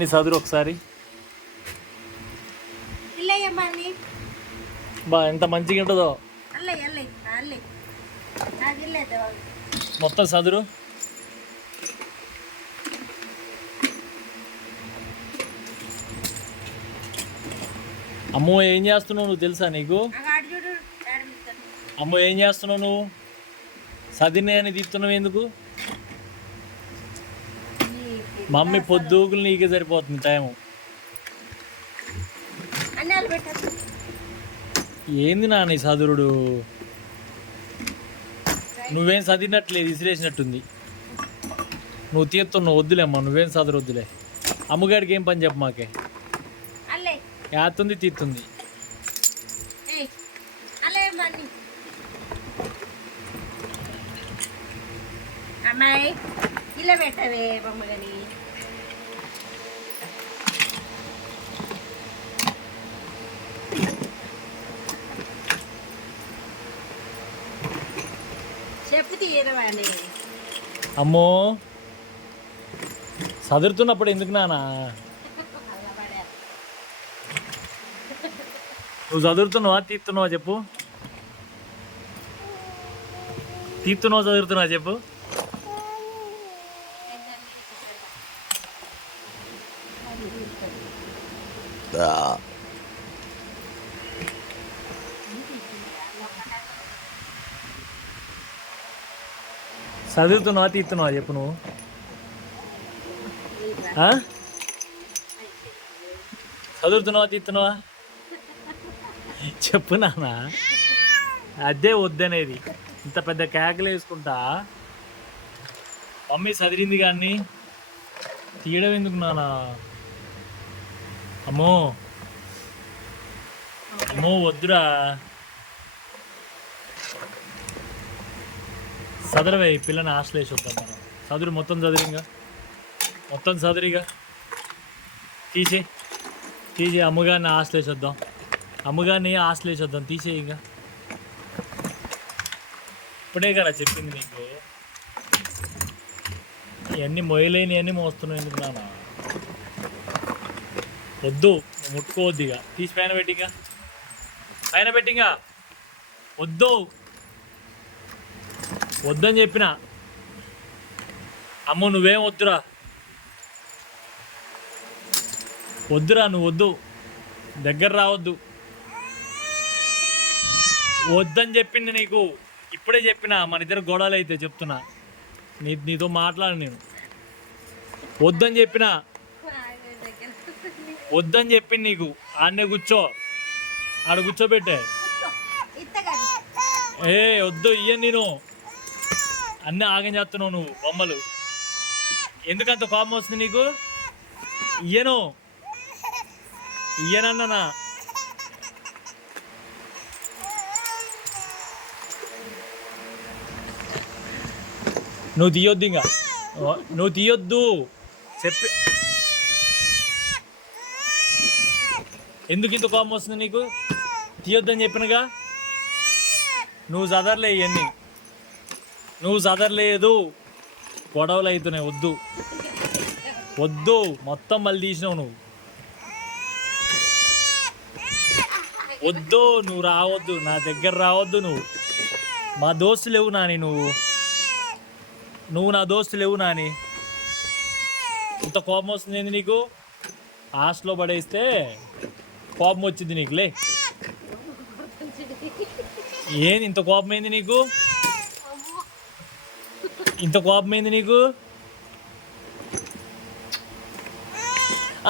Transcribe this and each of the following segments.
నీ చదువు ఒకసారి బా ఎంత మంచిగా ఉంటుందో మొత్తం చదురు. అమ్మో ఏం చేస్తున్నావు నువ్వు తెలుసా నీకు? అమ్మో ఏం చేస్తున్నావు నువ్వు? చదివినే అని తీస్తున్నావు ఎందుకు? మమ్మీ పొద్దుగులు నీకే సరిపోతుంది టైము. ఏంది నా నీ చదువుడు? నువ్వేం చదివినట్లేదు, విసిరేసినట్టుంది. నువ్వు తీస్తున్నావు, వద్దులేమ్మా, నువ్వేం చదువు వద్దులే. అమ్మగారికి ఏం పని చెప్పు మాకే. యాతుంది తీస్తుంది. అమ్మాయి ఇలా పెట్టవే బొమ్మగని. చెప్పు తీయరవాండి. అమ్మో చదువుతున్నప్పుడు ఎందుకు నానా? నువ్వు చదువుతున్నావా తీస్తున్నావా చెప్పు? తీస్తున్నావా చదువుతున్నావా చెప్పు? చదువుతున్నావా తీస్తున్నావా చెప్పు నువ్వు? చదువుతున్నావా తీస్తున్నావా చెప్పు నాన్న. అదే వద్దనేది. ఇంత పెద్ద కేకలు వేసుకుంటా మమ్మీ చదివింది కానీ తీయడం ఎందుకు నాన్న? అమ్మో అమ్మో వద్దురా. చదరవే పిల్లని హాస్టల్ వేసి వద్దాం మనం. చదువు మొత్తం చదివింగా, మొత్తం చదివిగా తీసే అమ్మగారిని హాస్టల్ వేసి వద్దాం. అమ్మగారిని హాస్టల్ వేసి వద్దాం. తీసే ఇంకా ఇప్పుడే కదా చెప్పింది నీకు. ఇవన్నీ మొయ్యలేని అన్నీ మోస్తున్నావు ఎందుకు నాన్న? వద్దు, ముట్టుకోవద్దు. ఇక తీసి పైన పెట్టిగా, పైన పెట్టిగా. వద్దు వద్దని చెప్పిన. అమ్మో నువ్వేం వద్దురా, వద్దురా, నువ్వు వద్దు, దగ్గర రావద్దు. వద్దని చెప్పింది నీకు, ఇప్పుడే చెప్పిన. మన ఇద్దరు గొడవలు అయితే చెప్తున్నా. నీతో మాట్లాడు నేను. వద్దని చెప్పిన, వద్దని చెప్పింది నీకు. ఆడనే కూర్చో, ఆడ కూర్చోబెట్టే. ఏ వద్దు, ఇయ్యను నేను. అన్నీ ఆగం చేస్తున్నావు నువ్వు. బొమ్మలు ఎందుకంత కోపం వస్తుంది నీకు? ఇయ్యనన్నా. నువ్వు తీయొద్దు, ఇంకా నువ్వు తీయొద్దు చెప్పి. ఎందుకు ఇంత కోపం వస్తుంది నీకు? తీయొద్దని చెప్పినగా. నువ్వు చదవలే ఇవన్నీ, నువ్వు చదవలేదు. గొడవలు అవుతున్నాయి. వద్దు వద్దు, మొత్తం మళ్ళీ తీసినావు నువ్వు. వద్దు, నువ్వు రావద్దు, నా దగ్గర రావద్దు. నువ్వు మా దోస్తు లేవు నాని. నువ్వు నా దోస్తు లేవు నాని. ఇంత కోపం వస్తుంది ఏంది నీకు? హాస్టల్లో పడేస్తే కోపం వచ్చింది నీకు. లే, ఏంది ఇంత కోపం ఏంది నీకు? ఇంత కోపం ఏంది నీకు?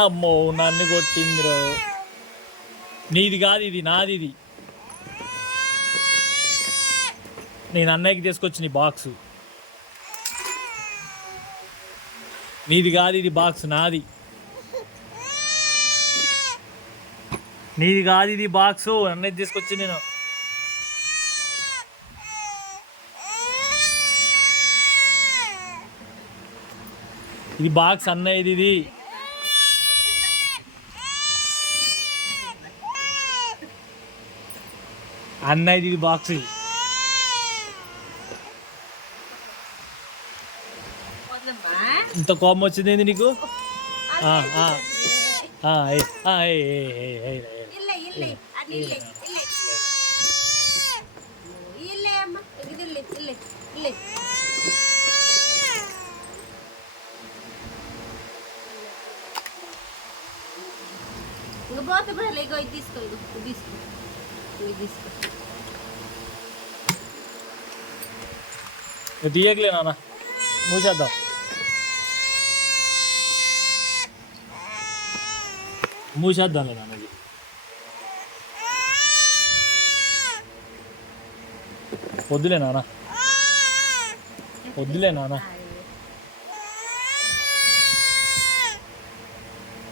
అమ్మో నన్ను కొట్టిందిరో. నీది కాదు ఇది, నాది ఇది. నేను అన్నయ్యకి తీసుకొచ్చిన ఈ బాక్సు. నీది కాదు ఇది, బాక్స్ నాది. నీది కాదు ఇది, బాక్సు అన్నయ్య తీసుకొచ్చి నేను. ఇది బాక్స్ అన్నయ్యది. ఇది అన్నయ్యది, ఇది బాక్స్. ఇంత కోపం వచ్చింది ఏంది నీకు? ఇల్లే ఇల్లే అది ఇల్లే ఇల్లే ఇల్లే అమ్మ ఇది ఇల్లే ఇల్లే ఇల్లే ఇంక పోతే పోలే ఇగో ఇది తీసుకో ఇగో ఇది తీసుకో ఇది తీసుకో తీయకలే నాన్న మూసేద్దాం. మూసేద్దాంలే నాన్న ఇది. వద్దులే నాన్న వద్దులే నాన్న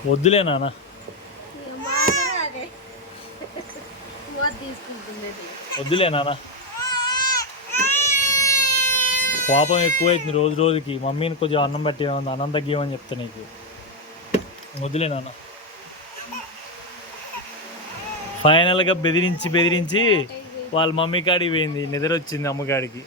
వద్దులే నాన్న వద్దులే నాన్న. కోపం ఎక్కువైతుంది రోజు రోజుకి. మమ్మీని కొంచెం అన్నం పెట్టి ఏమన్నా అన్నం తగ్గియమని చెప్తా నీకు. వద్దులే నాన్న. ఫైనల్గా బెదిరించి వాళ్ళ మమ్మీ కాడికి పోయింది. నిద్ర వచ్చింది అమ్మగాడికి.